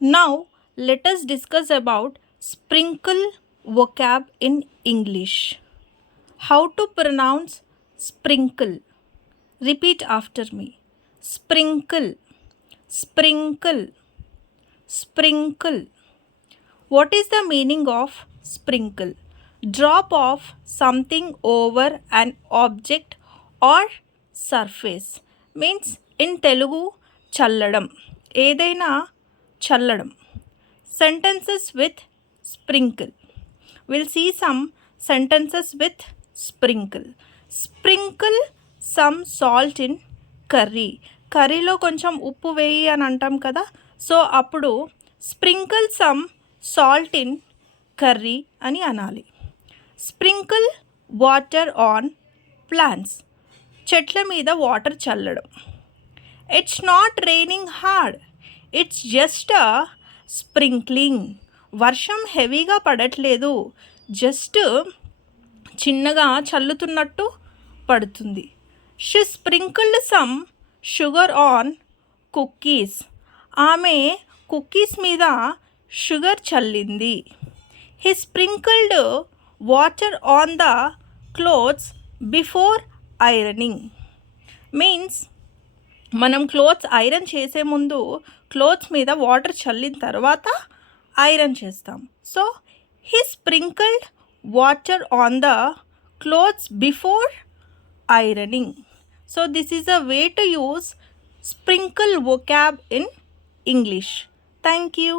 Now let us discuss about sprinkle vocab in English. How to pronounce sprinkle? Repeat after me. Sprinkle, sprinkle, sprinkle. What is the meaning of sprinkle? Drop of something over an object or surface. Means in Telugu చల్లడం, ఏదైనా చల్లడం. Sentences with sprinkle. We'll see some sentences with sprinkle. Sprinkle some salt in curry. కర్రీలో కొంచెం ఉప్పు వేయి అని అంటాం కదా, సో అప్పుడు sprinkle some salt in curry అని అనాలి. స్ప్రింకిల్ వాటర్ ఆన్ ప్లాంట్స్, చెట్ల మీద వాటర్ చల్లడం. It's not raining hard, it's just a sprinkling. వర్షం హెవీగా పడట్లేదు, జస్ట్ చిన్నగా చల్లుతున్నట్టు పడుతుంది. She sprinkled some sugar on cookies, ఆమె కుక్కీస్ మీద షుగర్ చల్లింది. He sprinkled water on the clothes before ironing. Means మనం క్లోత్స్ ఐరన్ చేసే ముందు క్లోత్స్ మీద వాటర్ చల్లిన తర్వాత ఐరన్ చేస్తాం. So he sprinkled water on the clothes before ironing. So this is a way to use sprinkle vocab in English. Thank you.